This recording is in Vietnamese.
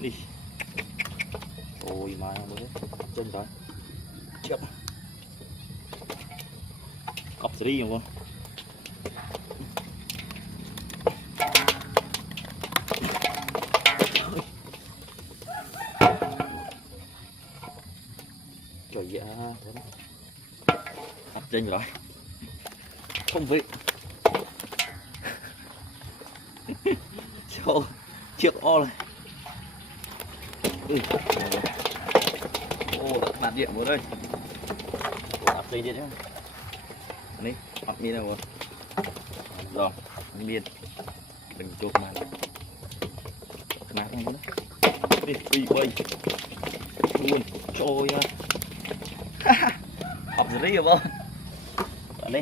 đi. Ôi mà mới chân rồi. Chết. Cọp đi không? Trời dạ, ập trên rồi, không vị. Cho chiếc o này. Ô, đặt điện vào đây. Ập dây điện nhá. Này, ập miên nào rồi, miên. Đừng chụp mà. Nát này nữa. Đi, đi bay. Luôn, trôi ra. Học rồi đấy không? Đi.